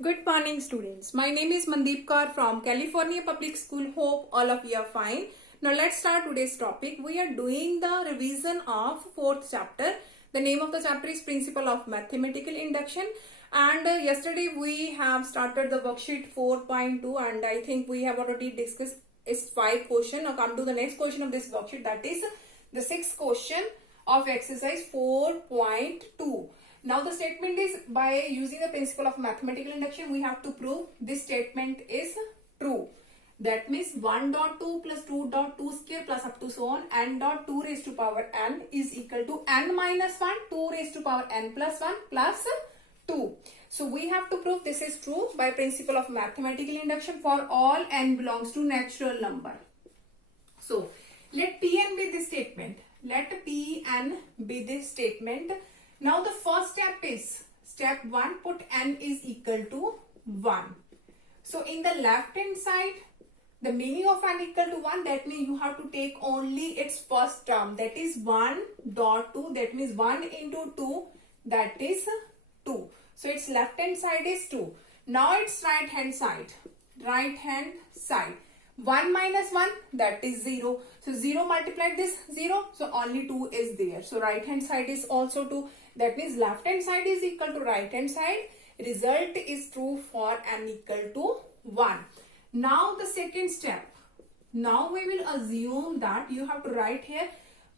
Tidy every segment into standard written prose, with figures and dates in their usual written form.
Good morning, students. My name is Mandeep Kaur from California Public School. Hope all of you are fine. Now let's start today's topic. We are doing the revision of fourth chapter. The name of the chapter is Principle of Mathematical Induction. And yesterday we have started the worksheet 4.2, and I think we have already discussed is 5 question. Now come to the next question of this worksheet, that is the 6th question of exercise 4.2. Now the statement is, by using the principle of mathematical induction, we have to prove this statement is true. That means 1 dot 2 plus 2 dot 2 square plus up to so on n dot 2 raised to power n is equal to n minus 1 2 raised to power n plus 1 plus 2. So we have to prove this is true by principle of mathematical induction for all n belongs to natural number. So let Pn be this statement. Let Pn be this statement. Now the first step is, step 1, put n is equal to 1. So in the left hand side, the meaning of n equal to 1, that means you have to take only its first term, that is 1 dot 2, that means 1 into 2, that is 2. So its left hand side is 2. Now its right hand side. 1 minus 1, that is 0. So 0 multiplied this 0, so only 2 is there. So right hand side is also 2. That means left hand side is equal to right hand side. Result is true for n equal to 1. Now the second step. Now we will assume that, you have to write here,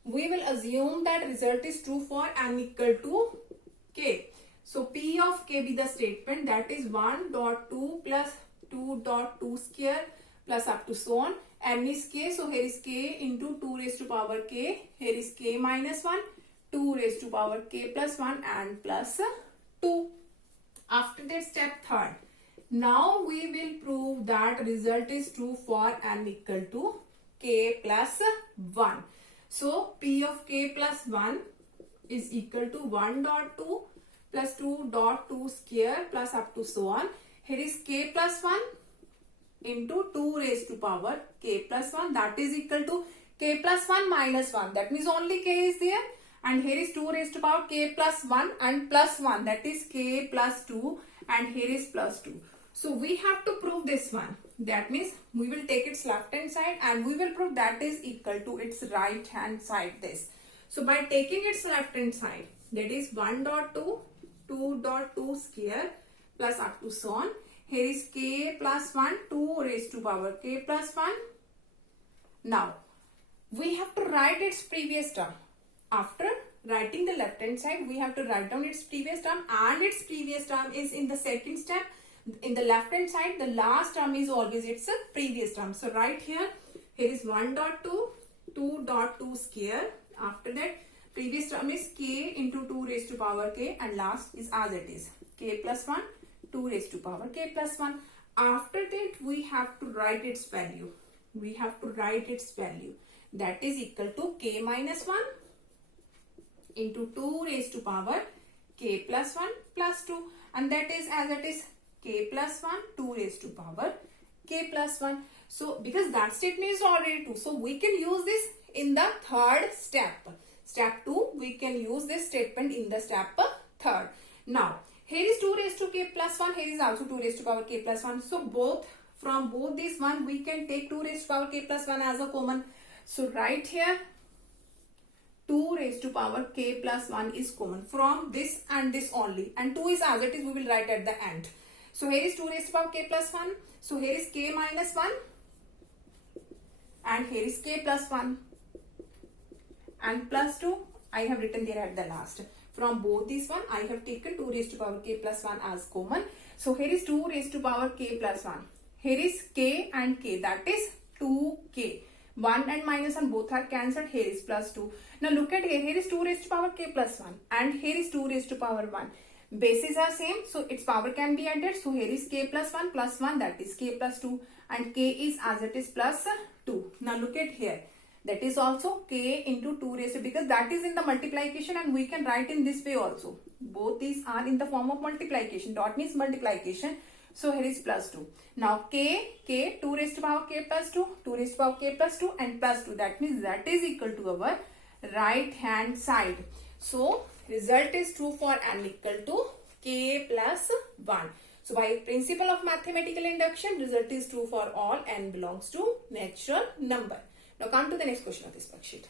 we will assume that result is true for n equal to k. So P of k be the statement, that is 1 dot 2 plus 2 dot 2 square plus up to so on. N is k, so here is k into 2 raised to power k. Here is k minus 1, 2 raised to power k plus 1 and plus 2. After that, step 3rd. Now we will prove that result is true for n equal to k plus 1. So P of k plus 1 is equal to 1 dot 2 plus 2 dot 2 square plus up to so on. Here is k plus 1 into 2 raised to power k plus 1, that is equal to k plus 1 minus 1, that means only k is there, and here is 2 raised to power k plus 1 and plus 1, that is k plus 2, and here is plus 2. So we have to prove this one. That means we will take its left hand side and we will prove that is equal to its right hand side, this. So by taking its left hand side, that is 1 dot 2, 2 dot 2 square plus up to so on. Here is k plus 1, 2 raised to power k plus 1. Now, we have to write its previous term. After writing the left hand side, we have to write down its previous term, and its previous term is in the second step. In the left hand side, the last term is always its previous term. So right here is 1 dot 2, 2 dot 2 square. After that, previous term is k into 2 raised to power k, and last is as it is, k plus 1, 2 raised to power k plus 1. After that, we have to write its value. We have to write its value. That is equal to k minus 1 into 2 raised to power k plus 1 plus 2. And that is as it is, k plus 1, 2 raised to power k plus 1. So because that statement is already 2, so we can use this in the 3rd step. Step 2, we can use this statement in the step 3rd. Now, here is 2 raised to k plus 1. Here is also 2 raised to power k plus 1. So from both these one, we can take 2 raised to power k plus 1 as a common. So right here, 2 raised to power k plus 1 is common from this and this only. And 2 is as it is, we will write at the end. So here is 2 raised to power k plus 1. So here is k minus 1. And here is k plus 1. And plus 2, I have written there at the last. From both these one, I have taken 2 raised to power k plus 1 as common. So here is 2 raised to power k plus 1. Here is k and k, that is 2k. 1 and minus 1 both are cancelled. Here is plus 2. Now look at here. Here is 2 raised to power k plus 1. And here is 2 raised to power 1. Bases are same, so its power can be added. So here is k plus 1, that is k plus 2. And k is as it is plus 2. Now look at here. That is also k into 2 raised to, because that is in the multiplication and we can write in this way also. Both these are in the form of multiplication. Dot means multiplication. So here is plus 2. Now k, 2 raised to power k plus 2, 2 raised to power k plus 2 and plus 2. That means that is equal to our right hand side. So result is true for n equal to k plus 1. So by principle of mathematical induction, result is true for all n belongs to natural number. Now come to the next question of this worksheet.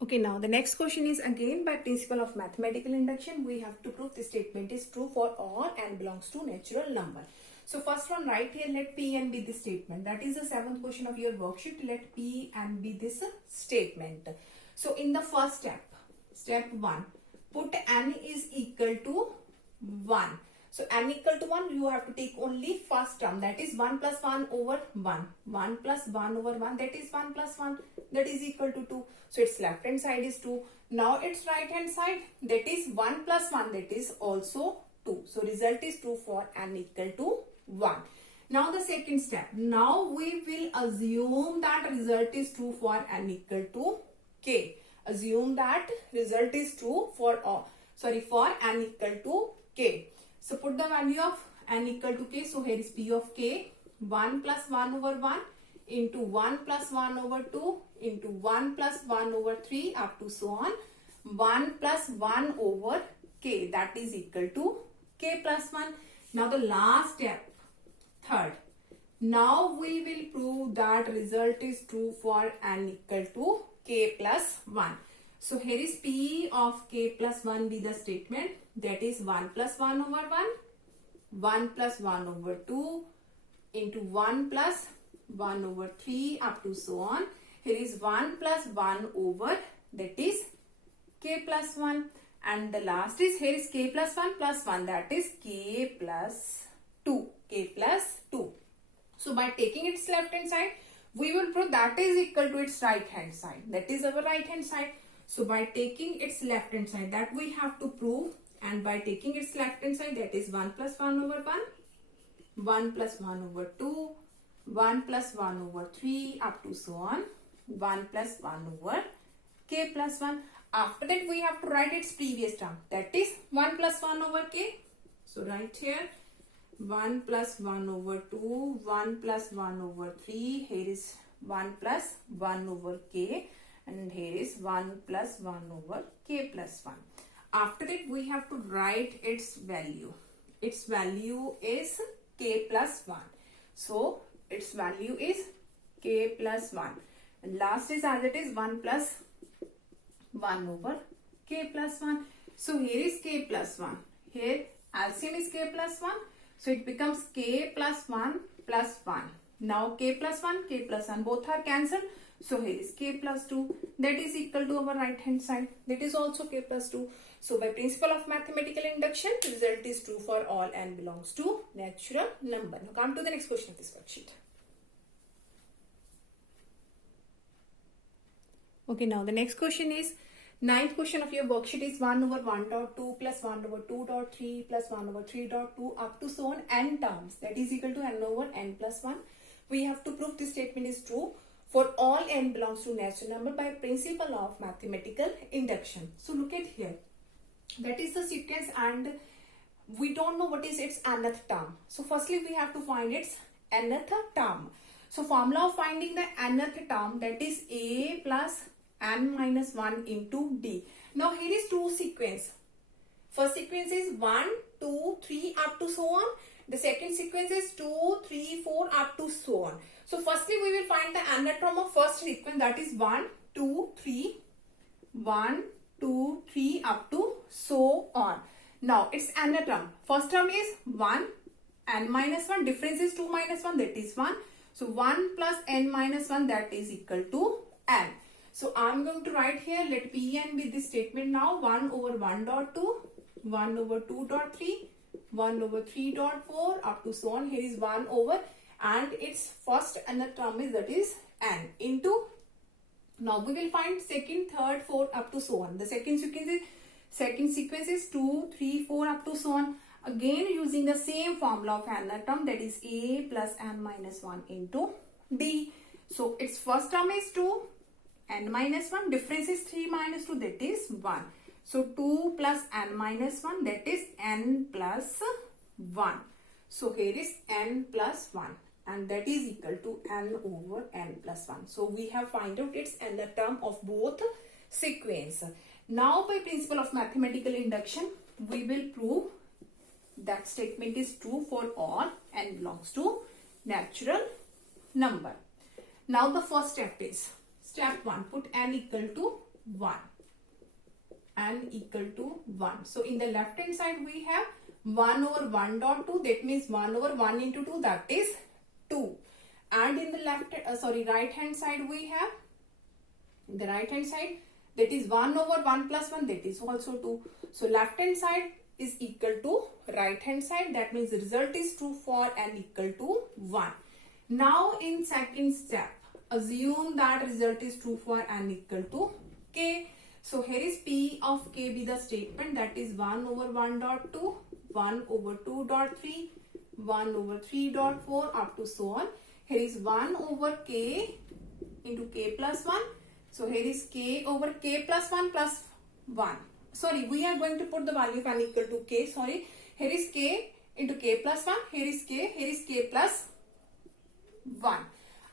Okay, now the next question is again by principle of mathematical induction. We have to prove this statement is true for all n belongs to natural number. So first one, right here, let P and be this statement. That is the seventh question of your worksheet. Let P and be this statement. So in the first step, step 1, put n is equal to 1. So n equal to 1, you have to take only first term, that is 1 plus 1 over 1. 1 plus 1 over 1, that is 1 plus 1, that is equal to 2. So its left hand side is 2. Now its right hand side, that is 1 plus 1, that is also 2. So result is 2 for n equal to 1. Now the second step. Now we will assume that result is true for n equal to k. Assume that result is true for n equal to k. So put the value of n equal to k. So here is p of k. 1 plus 1 over 1 into 1 plus 1 over 2 into 1 plus 1 over 3 up to so on. 1 plus 1 over k, that is equal to k plus 1. Now the last step. Third, now we will prove that result is true for n equal to k plus 1. So here is p of k plus 1 be the statement, that is 1 plus 1 over 1, 1 plus 1 over 2 into 1 plus 1 over 3 up to so on. Here is 1 plus 1 over, that is k plus 1, and the last is here is k plus 1, that is k plus 2. K plus 2. So by taking its left hand side, we will prove that is equal to its right hand side. That is our right hand side. So by taking its left hand side, that we have to prove, and by taking its left hand side, that is 1 plus 1 over 1, 1 plus 1 over 2, 1 plus 1 over 3 up to so on, 1 plus 1 over k plus 1. After that we have to write its previous term, that is 1 plus 1 over k. So right here 1 plus 1 over 2, 1 plus 1 over 3, here is 1 plus 1 over k, and here is 1 plus 1 over k plus 1. After that we have to write its value. Its value is k plus 1. So its value is k plus 1. And last is as it is 1 plus 1 over k plus 1. So here is k plus 1. Here LCM is k plus 1. So it becomes k plus 1 plus 1. Now k plus 1, k plus 1 both are cancelled. So here is k plus 2, that is equal to our right hand side. That is also k plus 2. So by principle of mathematical induction, result is true for all n belongs to natural number. Now come to the next question of this worksheet. Okay, now the next question is, ninth question of your worksheet is 1 over 1 dot 2 plus 1 over 2 dot 3 plus 1 over 3 dot 2 up to so on n terms, that is equal to n over n plus 1. We have to prove this statement is true for all n belongs to natural number by principle of mathematical induction. So look at here, that is the sequence and we don't know what is its nth term. So firstly we have to find its nth term. So formula of finding the nth term, that is a plus n minus 1 into d. Now here is two sequence. First sequence is 1, 2, 3 up to so on. The second sequence is 2, 3, 4 up to so on. So firstly we will find the nth term of first sequence, that is 1, 2, 3, 1, 2, 3 up to so on. Now its nth term. First term is 1, n minus 1. Difference is 2 minus 1, that is 1. So 1 plus n minus 1, that is equal to n. So I am going to write here, let Pn be this statement now. 1 over 1 dot 2, 1 over 2 dot 3, 1 over 3 dot 4 up to so on. Here is 1 over and its first nth term is, that is n, into. Now we will find second, third, fourth up to so on. The second sequence is 2, 3, 4 up to so on. Again using the same formula of nth term, that is a plus n minus 1 into d. So its first term is 2, n minus 1, difference is 3 minus 2, that is 1. So 2 plus n minus 1, that is n plus 1. So here is n plus 1 and that is equal to n over n plus 1. So we have find out its nth term of both sequence. Now by principle of mathematical induction, we will prove that statement is true for all and belongs to natural number. Now the first step is, step 1, put n equal to 1. N equal to 1. So in the left hand side we have 1 over 1 dot 2, that means 1 over 1 into 2, that is 2. And in the right hand side we have, in the right hand side, that is 1 over 1 plus 1, that is also 2. So left hand side is equal to right hand side, that means the result is true for n equal to 1. Now in second step, assume that result is true for n equal to k. So here is P of k be the statement, that is 1 over 1 dot 2, 1 over 2 dot 3, 1 over 3 dot 4 up to so on. Here is 1 over k into k plus 1. So here is k over k plus 1 plus 1. Sorry, we are going to put the value of n equal to k. Sorry, here is k into k plus 1. Here is k plus 1.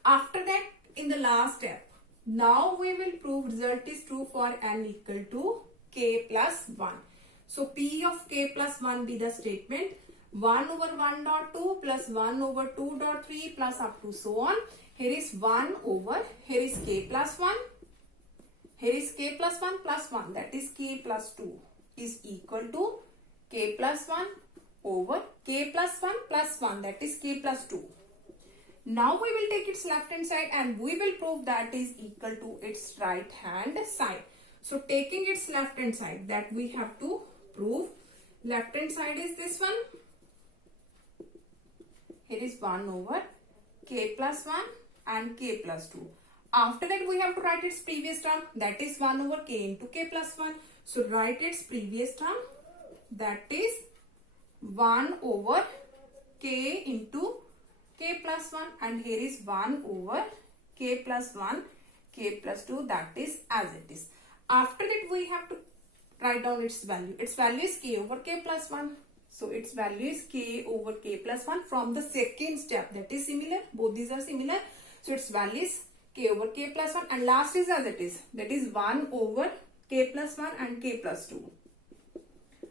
After that, in the last step, now we will prove result is true for n equal to k plus 1. So P of k plus 1 be the statement, 1 over 1 dot 2 plus 1 over 2 dot 3 plus up to so on. Here is 1 over, here is k plus 1. Here is k plus 1 plus 1, that is k plus 2 is equal to k plus 1 over k plus 1 plus 1, that is k plus 2. Now we will take its left hand side and we will prove that is equal to its right hand side. So taking its left hand side, that we have to prove. Left hand side is this one. Here is 1 over k plus 1 and k plus 2. After that we have to write its previous term, that is 1 over k into k plus 1. So write its previous term, that is 1 over k into k plus 1, and here is 1 over k plus 1, k plus 2, that is as it is. After that we have to write down its value. Its value is k over k plus 1. So its value is k over k plus 1 from the second step, that is similar. Both these are similar. So its value is k over k plus 1 and last is as it is, that is 1 over k plus 1 and k plus 2.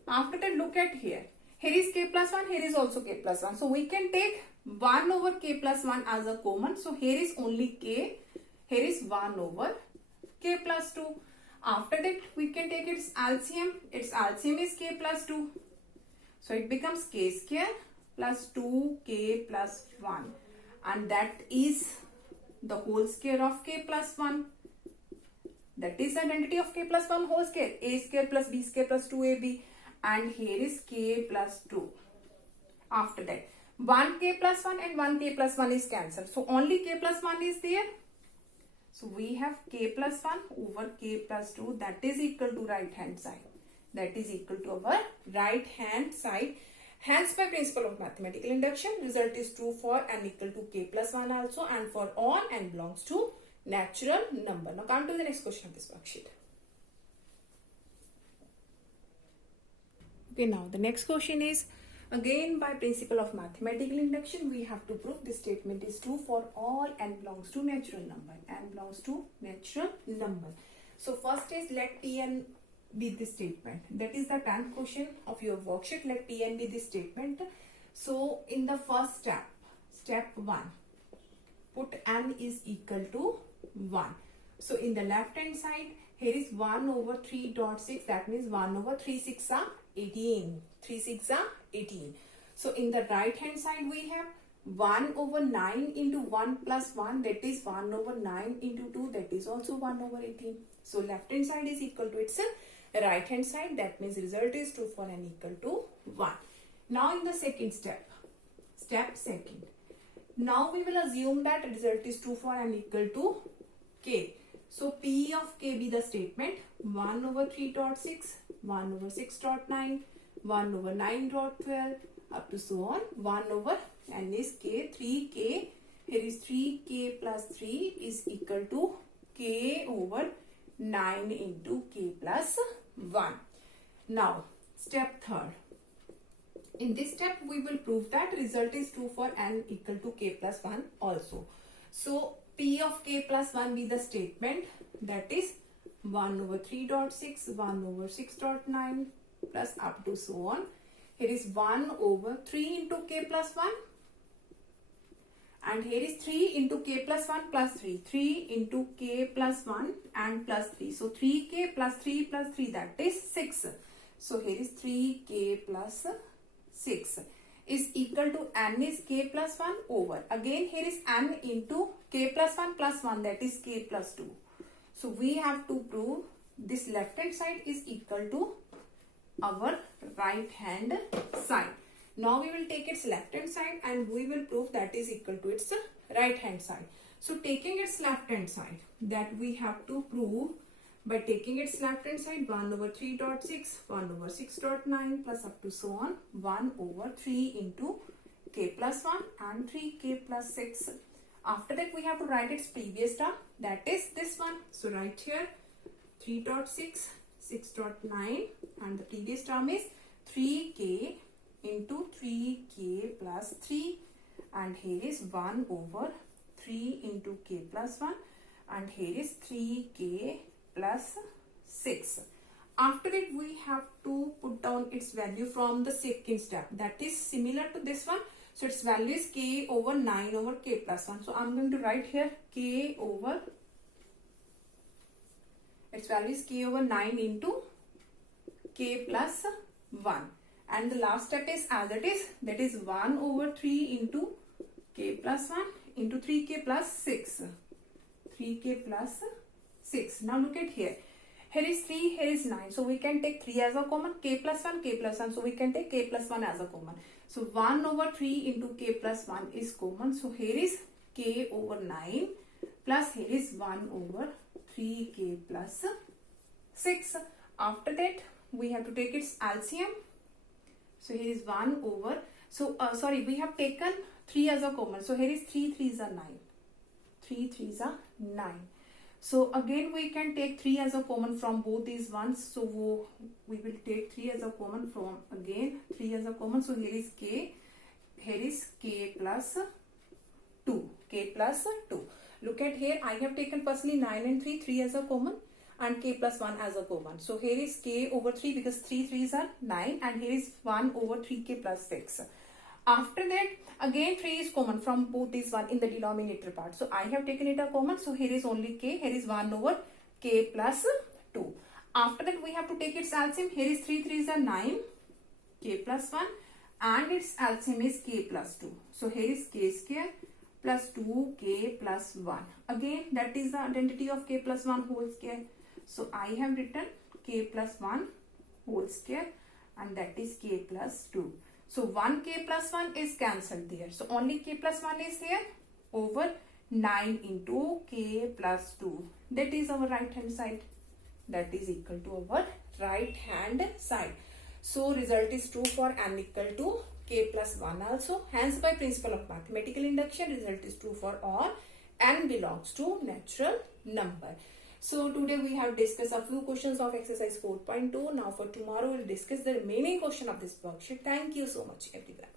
After that, look at here. Here is k plus 1, here is also k plus 1. So we can take 1 over k plus 1 as a common. So here is only k, here is 1 over k plus 2. After that, we can take its LCM. Its LCM is k plus 2. So it becomes k square plus 2k plus 1. And that is the whole square of k plus 1. That is identity of k plus 1 whole square. A square plus b square plus 2ab. And here is k plus 2. After that, 1k plus 1 and 1k plus 1 is cancelled. So only k plus 1 is there. So we have k plus 1 over k plus 2, that is equal to right hand side. That is equal to our right hand side. Hence by principle of mathematical induction, result is true for n equal to k plus 1 also and for all n belongs to natural number. Now come to the next question of this worksheet. Okay, now the next question is, again by principle of mathematical induction, we have to prove this statement is true for all n belongs to natural number. N belongs to natural number. So first is, let Tn be this statement. That is the 10th question of your worksheet. Let Tn be this statement. So in the first step, step 1, put n is equal to 1. So in the left hand side, here is 1 over 3 dot 6. That means 1 over 3 6 are 18. 3 6 are 18. So in the right hand side we have 1 over 9 into 1 plus 1, that is 1 over 9 into 2, that is also 1 over 18. So left hand side is equal to its right hand side, that means result is true for n equal to 1. Now in the second step, step second, now we will assume that result is true for n equal to k. So P of k be the statement, 1 over 3 dot 6, 1 over 6 dot 9, 1 over 9 dot 12 up to so on. 1 over n is k, 3k, here is 3k plus 3 is equal to k over 9 into k plus 1. Now step third. In this step we will prove that result is true for n equal to k plus 1 also. So P of k plus 1 be the statement, that is 1 over 3.6, 1 over 6.9 plus up to so on. Here is 1 over 3 into k plus 1. And here is 3 into k plus 1 plus 3. 3 into k plus 1 and plus 3. So 3k plus 3 plus 3, that is 6. So here is 3k plus 6 is equal to n is k plus 1 over. Again here is n into k plus 1 plus 1, that is k plus 2. So we have to prove this left hand side is equal to our right hand side. Now we will take its left hand side and we will prove that is equal to its right hand side. So taking its left hand side, that we have to prove by taking its left hand side 1 over 3.6, 1 over 6.9 plus up to so on, 1 over 3 into k plus 1 and 3k plus 6. After that we have to write its previous term, that is this one. So write here 3.6, 6.9 and the previous term is 3k into 3k plus 3 and here is 1 over 3 into k plus 1 and here is 3k plus 6. After it we have to put down its value from the second step, that is similar to this one. So its value is k over 9 over k plus 1. So I'm going to write here k over, its value is k over 9 into k plus 1. And the last step is as it is, that is 1 over 3 into k plus 1 into 3k plus 6. 3k plus 6. Now look at here. Here is 3, here is 9. So we can take 3 as a common, k plus 1, k plus 1. So we can take k plus 1 as a common. So 1 over 3 into k plus 1 is common. So here is k over 9 plus here is 1 over 3k plus 6. After that we have to take its LCM. So here is 1 over, so we have taken 3 as a common. So here is 3 3s are 9. 3 3s are 9. So again we can take 3 as a common from both these ones. So we will take 3 as a common from, again 3 as a common. So here is k, here is k plus 2. K plus 2. Look at here, I have taken firstly 9 and 3 as a common and k plus 1 as a common. So here is k over 3 because 3 3s are 9 and here is 1 over 3k plus 6. After that again 3 is common from both these one in the denominator part. So I have taken it a common. So here is only k, here is 1 over k plus 2. After that we have to take its LCM. Here is 3 3s are 9, k plus 1 and its LCM is k plus 2. So here is k square plus 2k plus 1. Again that is the identity of k plus 1 whole square. So I have written k plus 1 whole square and that is k plus 2. So 1k plus 1 is cancelled there. So only k plus 1 is here over 9 into k plus 2. That is our right hand side. That is equal to our right hand side. So result is true for n equal to k plus 1 also. Hence by principle of mathematical induction, result is true for all n belongs to natural number. So today we have discussed a few questions of exercise 4.2. Now for tomorrow we will discuss the remaining question of this worksheet. Thank you so much everyone.